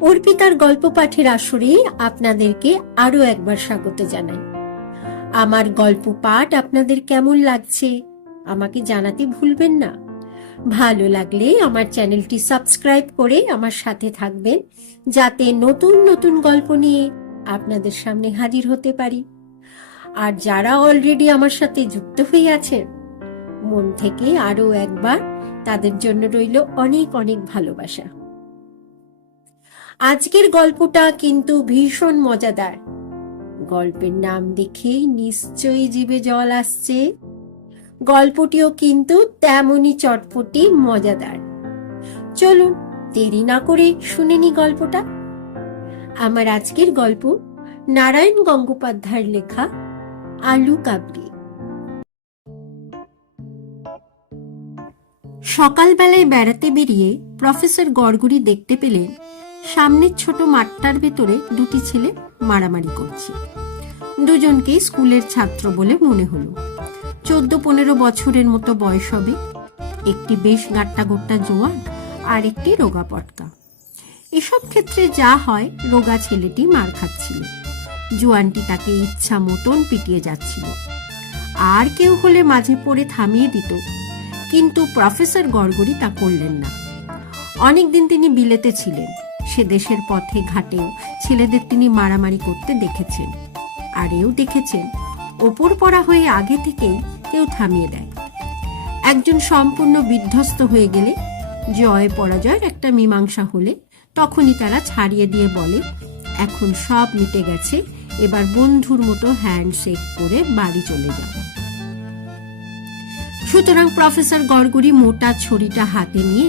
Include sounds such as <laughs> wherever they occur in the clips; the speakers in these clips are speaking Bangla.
অর্পিতার গল্প পাঠের আসরে আপনাদেরকে আরও একবার স্বাগত জানাই। আমার গল্প পাঠ আপনাদের কেমন লাগছে আমাকে জানাতে ভুলবেন না। ভালো লাগলে আমার চ্যানেলটি সাবস্ক্রাইব করে আমার সাথে থাকবেন যাতে নতুন নতুন গল্প নিয়ে আপনাদের সামনে হাজির হতে পারি। আর যারা অলরেডি আমার সাথে যুক্ত হয়ে আছেন, মন থেকে আরও একবার তাদের জন্য রইল অনেক অনেক ভালোবাসা। আজকের গল্পটা কিন্তু ভীষণ মজাদার। গল্পের নাম দেখেই নিশ্চয়ই জীবে জল আসছে। গল্পটিও কিন্তু তেমনই চটপটি মজাদার। চলুন, দেরি না করে শুনে নি গল্পটা। আমার আজকের গল্প নারায়ণ গঙ্গোপাধ্যায়ের লেখা আলু কাবলি। সকালবেলায় বেড়াতে বেরিয়ে প্রফেসর গড়গুড়ি দেখতে পেলেন সামনের ছোট মাঠটার ভেতরে দুটি ছেলে মারামারি করছে। দুজনকে স্কুলের ছাত্র বলে মনে হলো। চোদ্দ পনেরো বছরের মতো বয়স হবে। একটি বেশ গাট্টা গোট্টা জোয়ান আর একটি রোগা পটকা। এসব ক্ষেত্রে যা হয়, রোগা ছেলেটি মার খাচ্ছিল। জোয়ানটি তাকে ইচ্ছা মতন পিটিয়ে যাচ্ছিল। আর কেউ হলে মাঝে পড়ে থামিয়ে দিত। কিন্তু প্রফেসর গড়গড়ি তা করলেন না। অনেকদিন তিনি বিলেতে ছিলেন। সে দেশের পথে ঘাটেও ছেলেদের তিনি মারামারি করতে দেখেছেন। আর এও দেখেছেন, ওপর পড়া হয়ে আগে থেকেই কেউ থামিয়ে দেয়। একজন সম্পূর্ণ বিধ্বস্ত হয়ে গেলে, জয় পরাজয়ের একটা মীমাংসা হলে তখনই তারা ছাড়িয়ে দিয়ে বলে, এখন সব মিটে গেছে, এবার বন্ধুর মতো হ্যান্ডশেক করে বাড়ি চলে যাব সুতরাং প্রফেসর গড়গড়ি মোটা ছড়িটা হাতে নিয়ে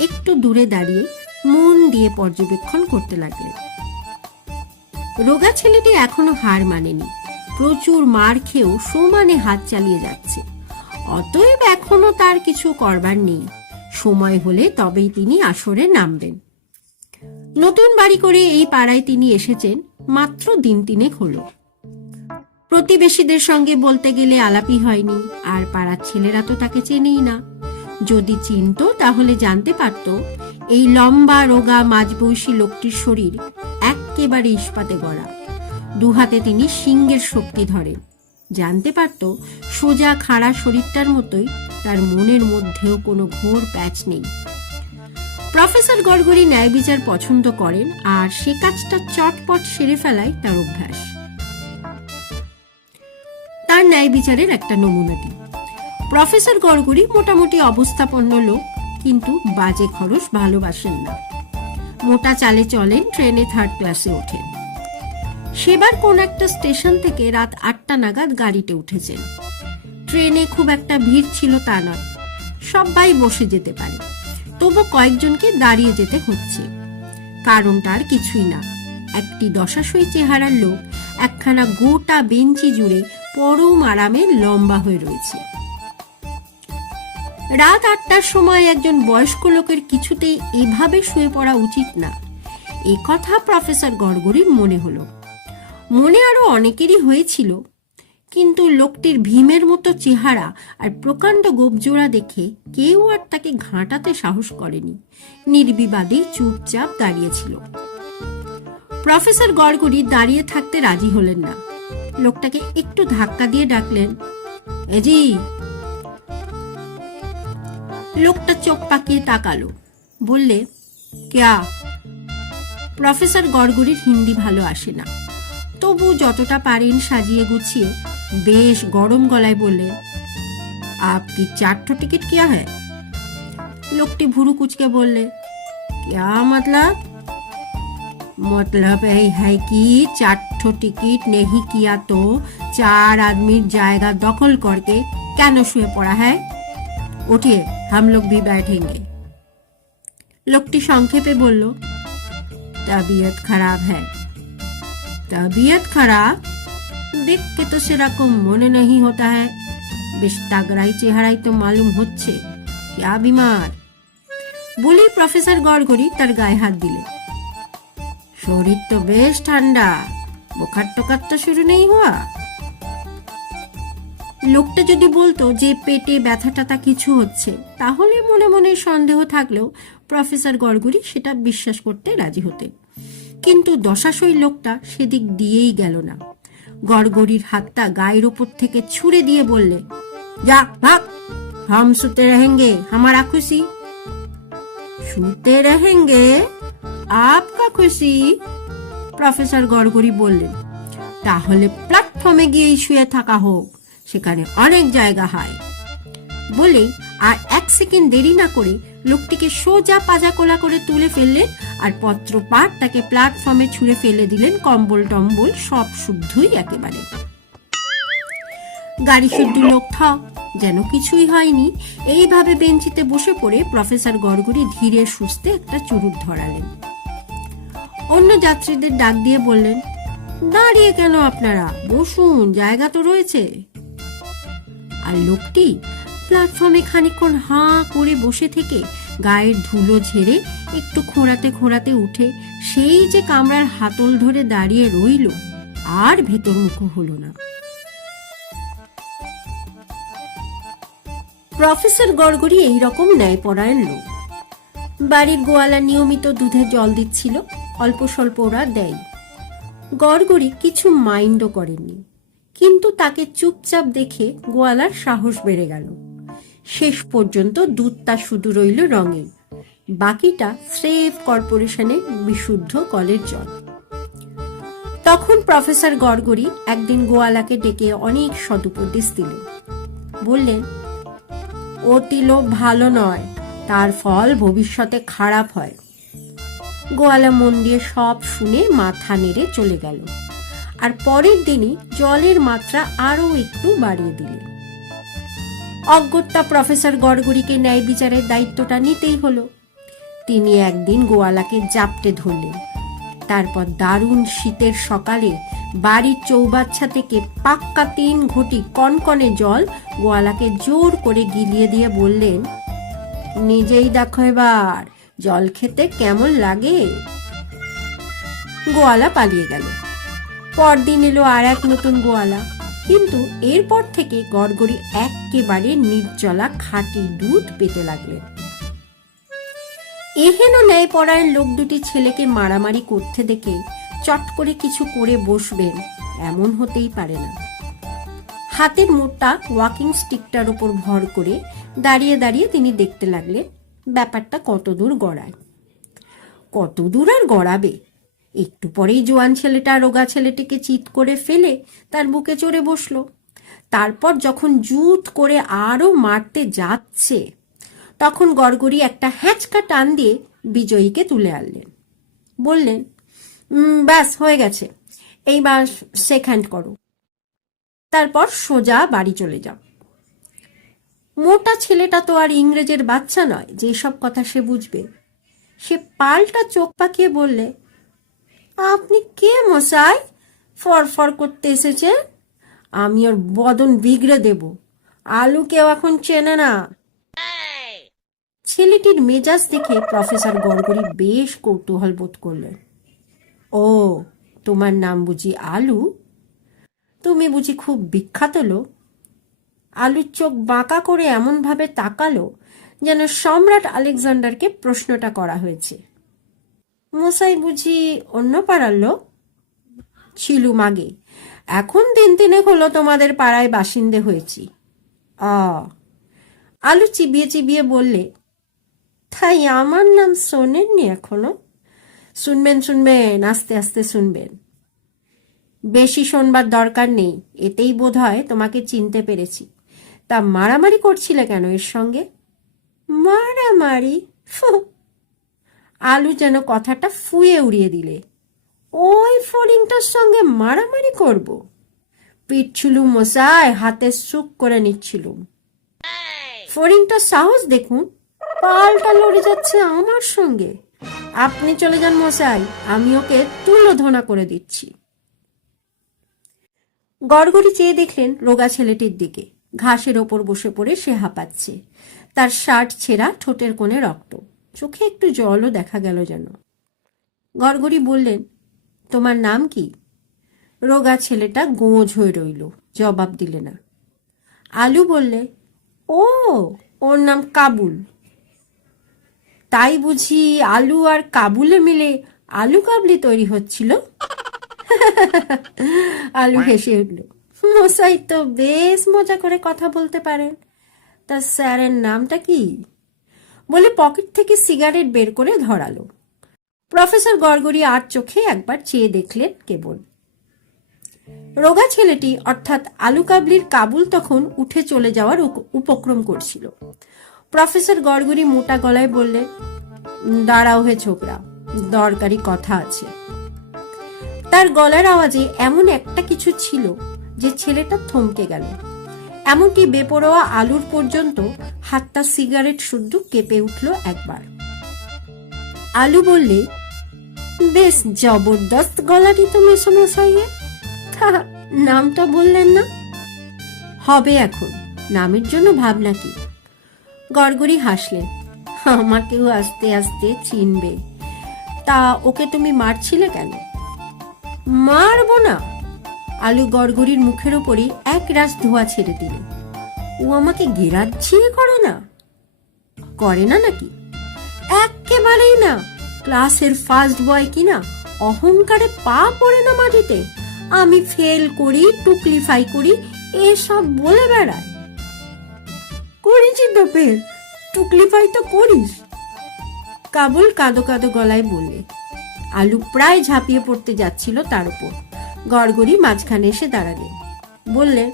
একটু দূরে দাঁড়িয়ে মন দিয়ে পর্যবেক্ষণ করতে লাগলেন। রোগা ছেলেটি এখনও হার মানেনি। প্রচুর মার খেয়েও সমানে হাত চালিয়ে যাচ্ছে। অতএব এখনও তার কিছু করবার নেই। সময় হলে তবেই তিনি আসরে নামবেন। নতুন বাড়ি করে এই পাড়ায় তিনি এসেছেন মাত্র দিন তিনেক হলো। প্রতিবেশীদের সঙ্গে বলতে গেলে আলাপি হয়নি, আর পাড়ার ছেলেরা তো তাকে চেনেই না। যদি চিনত তাহলে জানতে পারত এই লম্বা, রোগা মাঝবয়সী লোকটির শরীর একেবারে ইস্পাতে গড়া। দুহাতে তিনি সিংহের শক্তি ধরেন জানতে পারত, সোজা, খাড়া শরীরটার মতোই তার মনের মধ্যেও কোনো ঘোর প্যাচ নেই। প্রফেসর গড়গড়ি ন্যায় বিচার পছন্দ করেন আর সে কাজটা চটপট সেরে ফেলায় তার অভ্যাস। তার ন্যায় বিচারের একটা নমুনা দিই। প্রফেসর গড়গড়ি মোটামুটি অবস্থাপন্ন লোক কিন্তু বাজে খরচ ভালোবাসেন না। মোটা চালে চলেন, ট্রেনে থার্ড ক্লাসে ওঠেন। সেবার কোন একটা স্টেশন থেকে রাত আটটা নাগাদ গাড়িতে উঠেছেন। ট্রেনে খুব একটা ভিড় ছিল তা নয়। সবাই বসে যেতে পারে। তবু কয়েকজনকে দাঁড়িয়ে যেতে হচ্ছে। কারণটা আর কিছুই না। একটি দশাশই চেহারার লোক একখানা গোটা বেঞ্চি জুড়ে পরম আরামে লম্বা হয়ে রয়েছে। রাত আটটার সময় একজন বয়স্ক লোকের কিছুতেই এভাবে শুয়ে পড়া উচিত না। এ কথা প্রফেসর গড়গড়ির মনে হলো। মনে আরও অনেকেরই হয়েছিল। কিন্তু লোকটির ভীমের মতো চেহারা আর প্রকাণ্ড গোপজোড়া দেখে কেউ আর তাকে ঘাঁটাতে সাহস করেনি। নির্বিবাদে চুপচাপ দাঁড়িয়েছিল প্রফেসর গড়গড়ি দাঁড়িয়ে থাকতে রাজি হলেন না। লোকটাকে একটু ধাক্কা দিয়ে ডাকলেন এজি লোকটা চোখ পাকিয়ে তাকালো বললে ক্যা প্রফেসর গড়গড়ির হিন্দি ভালো আসে না তবু যতটা পারেন সাজিয়ে গুছিয়ে বেশ গরম গলায় বললেন আপকি চারটো টিকিট কিয়া হ্যায় লোকটি ভুরু কুচকে বললে क्या मतलब मतलब यही है कि चार टिकट नहीं किया तो चार आदमी जाएगा दखल करके क्या शुए पड़ा है उठिए हम लोग भी बैठेंगे লোকটি সংক্ষেপে বলল তবিয়ত খারাপ হ্যাঁ তবিয়ত খারাপ দেখ के तो সেরকম মনে नहीं होता है বেশ তাগড়াই চেহারাই তো মালুম হচ্ছে क्या बीमार বলেই প্রফেসর গড়গড়ি তার গায়ে হাত দিলে শরীর তো বেশ ঠান্ডা বোখার টোকার তো শুরু নেই হওয়া লোকটা যদি বলতো যে পেটে ব্যথা টাথা কিছু হচ্ছে, তাহলে মনে মনে সন্দেহ থাকলেও প্রফেসর গড়গুড়ি সেটা বিশ্বাস করতে রাজি হতেন কিন্তু দশাশই লোকটা সেদিক দিয়েই গেল না। গড়গড়ির হাতটা গায়ের ওপর থেকে ছুঁড়ে দিয়ে বললে, যা, ভাগ, হাম সুতে রহেঙ্গে, হামারা খুশি? শুতে রহেঙ্গে? আপকা খুশি? প্রফেসর গড়গড়ি বললেন, তাহলে প্ল্যাটফর্মে গিয়েই শুয়ে থাকা হোক। সেখানে অনেক জায়গা হয়। বলেই আর এক সেকেন্ড দেরি না করে লোকটিকে সোজা পাজা কোলা করে তুলে ফেললেন আর পত্র পাঠ তাকে প্ল্যাটফর্মে ছুঁড়ে ফেলে দিলেন কম্বল টম্বল সব শুদ্ধই একেবারে। গাড়ি শুদ্ধ লোক থাও যেন কিছুই হয়নি। এইভাবে বেঞ্চিতে বসে পড়ে প্রফেসর গড়গড়ি ধীরে সুস্থে একটা চুরুট ধরালেন। অন্য যাত্রীদের ডাক দিয়ে বললেন, দাঁড়িয়ে কেন আপনারা? বসুন, জায়গা তো রয়েছে। আর লোকটি প্ল্যাটফর্মে খানিকক্ষণ হাঁ করে বসে থেকে গায়ের ধুলো ঝেড়ে একটু খোঁড়াতে খোঁড়াতে উঠে সেই যে কামরার হাতল ধরে দাঁড়িয়ে রইল, আর ভেতরমুখ হলো না। প্রফেসর গড়গড়ি এইরকম ন্যায়পরায়ণ লোক। বাড়ির গোয়ালা নিয়মিত দুধে জল দিচ্ছিল, অল্প স্বল্প ওরা দেয়। গড়গড়ি কিছু মাইন্ডও করেননি। কিন্তু তাকে চুপচাপ দেখে গোয়ালার সাহস বেড়ে গেল। শেষ পর্যন্ত দুধটা শুধু রইল রঙে। বাকিটা স্রেফ কর্পোরেশনের বিশুদ্ধ কলের জল। তখন প্রফেসর গড়গড়ি একদিন গোয়ালাকে ডেকে অনেক সদুপদেশ দিলেন। বললেন, অতি লোভ ভালো নয়, তার ফল ভবিষ্যতে খারাপ হয়। গোয়ালা মন দিয়ে সব শুনে মাথা নেড়ে চলে গেল। আর পরের দিনই জলের মাত্রা আরও একটু বাড়িয়ে দিলেন অজ্ঞতা প্রফেসর গড়গড়িকে ন্যায় বিচারের দায়িত্বটা নিতেই হলো। তিনি একদিন গোয়ালাকে জাপটে ধরলেন। তারপর দারুণ শীতের সকালে বাড়ির চৌবাচ্চা থেকে পাক্কা তিন ঘটি কনকনে জল গোয়ালাকে জোর করে গিলিয়ে দিয়ে বললেন, নিজেই দেখো এবার, জল খেতে কেমন লাগে? গোয়ালা পালিয়ে গেল। পরদিন এলো আর এক নতুন গোয়ালা। কিন্তু এরপর থেকে গড়গড়ি একেবারে নির্জলা খাঁটি দুধ পেতে লাগলেন। এহেন ন্যায় পরায়ণ লোক দুটি ছেলেকে মারামারি করতে দেখে চট করে কিছু করে বসবেন এমন হতেই পারে না। হাতের মোটা ওয়াকিং স্টিকটার উপর ভর করে দাঁড়িয়ে দাঁড়িয়ে তিনি দেখতে লাগলেন, ব্যাপারটা কতদূর গড়ায়। কতদূর আর গড়াবে? একটু পরেই জোয়ান ছেলেটা রোগা ছেলেটিকে চিৎ করে ফেলে তার বুকে চড়ে বসল। তারপর যখন জুত করে আরও মারতে যাচ্ছে তখন গড়গড়ি একটা হ্যাঁচকা টান দিয়ে বিজয়ীকে তুলে আনলেন। বললেন "উম, ব্যাস হয়ে গেছে। এইবার শেক হ্যান্ড করো। তারপর সোজা বাড়ি চলে যাও। মোটা ছেলেটা তো আর ইংরেজের বাচ্চা নয় যেসব কথা সে বুঝবে। সে পাল্টা চোখ পাকিয়ে বললে আপনি কে মশাই? ফরফর করতে এসেছেন? আমি ওর বদন বিগড়ে দেব। আলু কেউ এখন চেনে না। ছেলেটির মেজাজ দেখে প্রফেসর গড়গড়ি বেশ কৌতূহল বোধ করলেন। ও, তোমার নাম বুঝি আলু? তুমি বুঝি খুব বিখ্যাত লোক। আলুর চোখ বাঁকা করে এমনভাবে তাকালো যেন সম্রাট আলেকজান্ডারকে প্রশ্নটা করা হয়েছে। মশাই বুঝি অন্য পাড়ার লোক? ছিলুম আগে এখন দিন তিনেক হলো তোমাদের পাড়ায় বাসিন্দে হয়েছি। আ, আলু চিবিয়ে চিবিয়ে বললে, তাই আমার নাম শোনেননি এখনও? শুনবেন শুনবেন, আস্তে আস্তে শুনবেন। বেশি শোনবার দরকার নেই, এতেই বোধ হয় তোমাকে চিনতে পেরেছি। তা মারামারি করছিলে কেন এর সঙ্গে? মারামারি? আলু যেন কথাটা ফুয়ে উড়িয়ে দিলে। ওই ফড়িংটার সঙ্গে মারামারি করব। পিটছিলুম মশাই হাতে সুখ করে নিচ্ছিলুম। ফড়িংটার সাহস দেখুন, পালটা লড়ে যাচ্ছে আমার সঙ্গে। আপনি চলে যান মশাই, আমি ওকে তুলোধনা করে দিচ্ছি। গড়গড়ি চেয়ে দেখলেন রোগা ছেলেটির দিকে। ঘাসের ওপর বসে পড়ে সে হাঁপাচ্ছে। তার শার্ট ছেঁড়া ঠোঁটের কোণে রক্ত। চোখে একটু জলও দেখা গেল যেন। গড়গড়ি বললেন, তোমার নাম কি? রোগা ছেলেটা গোঁজ হয়ে রইল জবাব দিলে না। আলু বললে, ও, ওর নাম কাবুল। তাই বুঝি আলু আর কাবুলে মিলে আলু কাবলি তৈরি হচ্ছিল? <laughs> আলু হেসে উঠল, মশাই তো বেশ মজা করে কথা বলতে পারেন। তা স্যারের নামটা কি? বলে পকেট থেকে সিগারেট বের করে ধরালো। প্রফেসর গড়গড়ি আর চোখে একবার চেয়ে দেখলেন কেবল। রোগা ছেলেটি অর্থাৎ আলু কাবলির কাবুল তখন উঠে চলে যাওয়ার উপক্রম করছিল। প্রফেসর গড়গড়ি মোটা গলায় বললেন দাঁড়াও হে ছোকরা, দরকারি কথা আছে। তার গলার আওয়াজে এমন একটা কিছু ছিল যে ছেলেটা থমকে গেল। এমনকি বেপরোয়া আলুর পর্যন্ত হাতটা সিগারেট শুদ্ধ কেঁপে উঠল একবার। আলু বললে, বেশ জবরদস্ত গলাটি তো মেসমশাইয়ে তা নামটা বললেন না? হবে এখন, নামের জন্য ভাবনা কি? গড়গড়ি হাসলেন, আমাকেও আস্তে আস্তে চিনবে। তা ওকে তুমি মারছিলে কেন? মারবো না আলু গড়গড়ির মুখের ওপরই এক রাস ধোয়া ছেড়ে দিল। ও আমাকে গেরাচ্ছিয়ে করে না? করে না নাকি? একেবারেই না। ক্লাসের ফার্স্ট বয় কিনা অহংকারে পা পড়ে না মাটিতে। আমি ফেল করি, টুকলিফাই করি, এসব বলে বেড়ায়। করেছি তো ফেল টুকলিফাই তো করিস। কাবুল কাঁদো কাঁদো গলায় বললে, আলু প্রায় ঝাঁপিয়ে পড়তে যাচ্ছিল তার উপর গড়গড়ি মাঝখানে এসে দাঁড়ালেন বললে,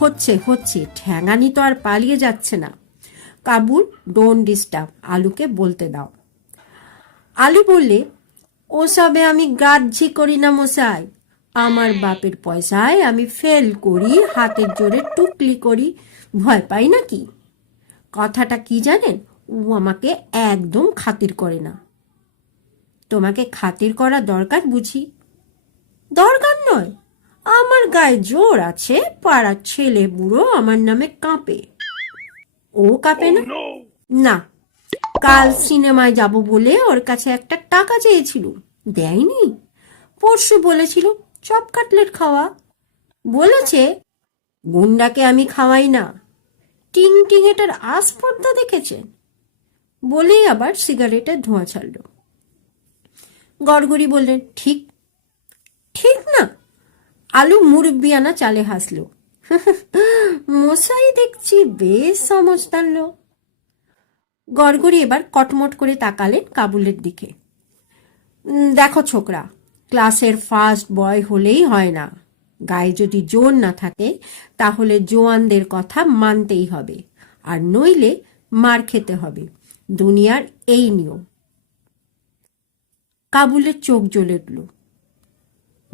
হচ্ছে হচ্ছে, ঠ্যাঙানি তো আর পালিয়ে যাচ্ছে না। কাবুল ডোন্ট ডিস্টার্ব আলুকে বলতে দাও। আলু বললে ও সবে আমি গ্রাহ্যি করি না মশাই। আমার বাপের পয়সায় আমি ফেল করি, হাতের জোরে টুকলি করি। ভয় পাই নাকি? কথাটা কি জানেন? ও আমাকে একদম খাতির করে না। তোমাকে খাতির করা দরকার বুঝি? দরকার নয়। আমার গায়ে জোর আছে পাড়ার ছেলে বুড়ো আমার নামে কাঁপে। ও কাঁপে না? না। কাল সিনেমায় যাব বলে ওর কাছে একটা টাকা চেয়েছিল। দেয়নি। পরশু বলেছিল চপ কাটলেট খাওয়া। বলেছে গুন্ডাকে আমি খাওয়াই না। টিং টিং এটার আস্পর্ধা দেখেছেন বলেই আবার সিগারেটের ধোঁয়া ছাড়ল। গড়গড়ি বললেন ঠিক ঠিক না। আলু মুরব্বিয়ানা চালে হাসলো। মশাই দেখছি বেশ সমজদার লোক। গড়গড়ি এবার কটমট করে তাকালেন কাবুলের দিকে। দেখো ছোকরা, ক্লাসের ফার্স্ট বয় হলেই হয় না। গায়ে যদি জোর না থাকে, তাহলে জোয়ানদের কথা মানতেই হবে। আর নইলে মার খেতে হবে। দুনিয়ার এই নিয়ম। কাবুলের চোখ জ্বলে উঠল।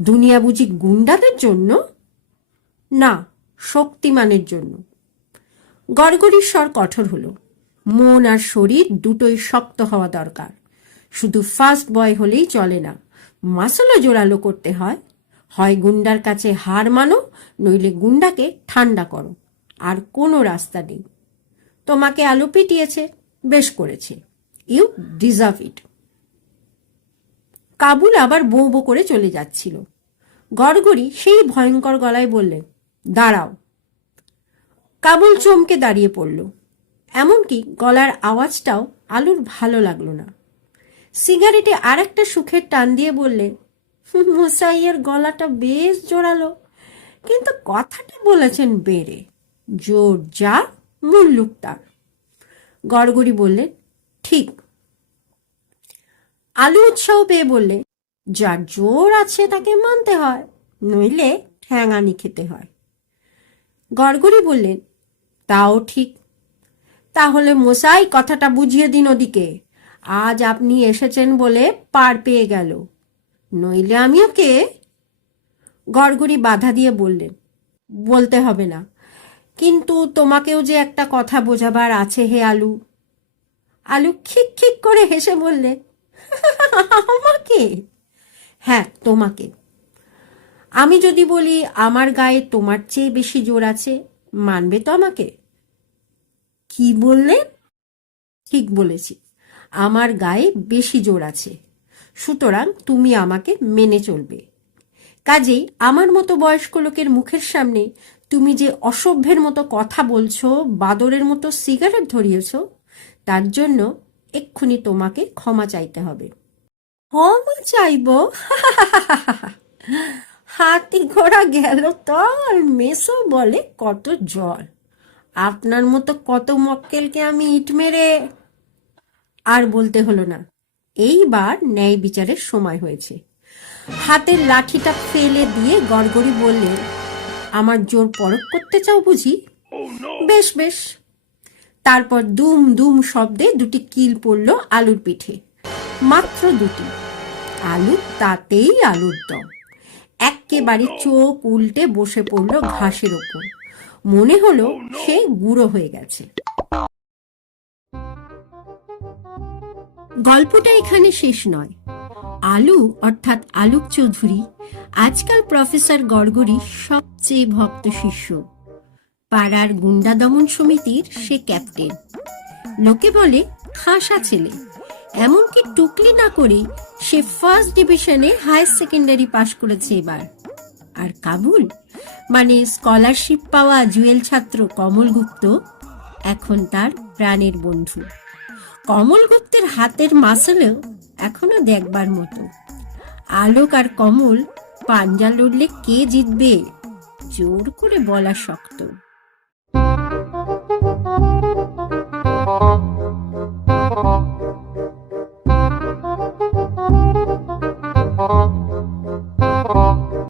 দুনিয়া বুঝি গুন্ডাদের জন্য? না, শক্তিমানের জন্য। গড়গড়ির স্বর কঠোর হলো। মন আর শরীর দুটোই শক্ত হওয়া দরকার। শুধু ফার্স্ট বয় হলেই চলে না মাসলও জোরালো করতে হয়। হয় গুন্ডার কাছে হার মানো, নইলে গুন্ডাকে ঠান্ডা করো। আর কোনো রাস্তা নেই। তোমাকে আলো পিটিয়েছে, বেশ করেছে। ইউ ডিজার্ভ ইট কাবুল আবার বৌ বো করে চলে যাচ্ছিল। গড়গড়ি সেই ভয়ঙ্কর গলায় বললেন দাঁড়াও। কাবুল চমকে দাঁড়িয়ে পড়ল। এমনকি গলার আওয়াজটাও আলুর ভালো লাগল না। সিগারেটে আর একটা সুখের টান দিয়ে বললে, মোসাইয়ের গলাটা বেশ জোরালো, কিন্তু কথাটা বলেছেন বেড়ে, জোর যা মুল্লুক তার। গড়গড়ি বললেন ঠিক আলু উৎসাহ পেয়ে বললে, যার জোর আছে তাকে মানতে হয়, নইলে ঠ্যাঙানি খেতে হয়। গড়গড়ি বললেন, তাও ঠিক। তাহলে মশাই কথাটা বুঝিয়ে দিন ওদিকে। আজ আপনি এসেছেন বলে পার পেয়ে গেল। নইলে আমি ওকে গড়গড়ি বাধা দিয়ে বললেন, বলতে হবে না। কিন্তু তোমাকেও যে একটা কথা বোঝাবার আছে হে আলু। আলু খিক খিক করে হেসে বললে আমাকে? হ্যাঁ তোমাকে। আমি যদি বলি, আমার গায়ে তোমার চেয়ে বেশি জোর আছে, মানবে তো আমাকে? কি বললে? ঠিক বলেছি। আমার গায়ে বেশি জোর আছে। সুতরাং তুমি আমাকে মেনে চলবে। কাজেই আমার মতো বয়স্ক লোকের মুখের সামনে তুমি যে অসভ্যের মতো কথা বলছো, বাদরের মতো সিগারেট ধরিয়েছ, তার জন্য এক্ষুনি তোমাকে ক্ষমা চাইতে হবে। ক্ষমা চাইব? <laughs> হাতি ঘোড়া গেল তো আর মেসো বলে কত জল আপনার মতো কত মক্কেলকে আমি ইট মেরে? আর বলতে হলো না। এইবার ন্যায় বিচারের সময় হয়েছে। হাতের লাঠিটা ফেলে দিয়ে গড়গড়ি বললেন আমার জোর পরক করতে চাও বুঝি? বেশ বেশ। তারপর দুম দুম শব্দে দুটি কিল পড়ল আলুর পিঠে। মাত্র দুটি। আলু তাতেই আলুর দম। এক্কেবারে চোখ উল্টে বসে পড়ল ঘাসের ওপর। মনে হলো সে গুঁড়ো হয়ে গেছে। গল্পটা এখানে শেষ নয়। আলু, অর্থাৎ আলুক চৌধুরী, আজকাল প্রফেসর গড়গড়ি সবচেয়ে ভক্ত শিষ্য। পাড়ার গুন্ডা দমন সমিতির সে ক্যাপ্টেন। লোকে বলে, খাসা ছেলে। এমনকি টুকলি না করে সে ফার্স্ট ডিভিশনে হায়ার সেকেন্ডারি পাশ করেছে এবার। আর কাবুল? মানে স্কলারশিপ পাওয়া জুয়েল ছাত্র কমল গুপ্ত এখন তার প্রাণের বন্ধু। কমল গুপ্তের হাতের মাসলেও এখনও দেখবার মতো। আলোক আর কমল পাঞ্জা লড়লে কে জিতবে? জোর করে বলা শক্ত। Thank you.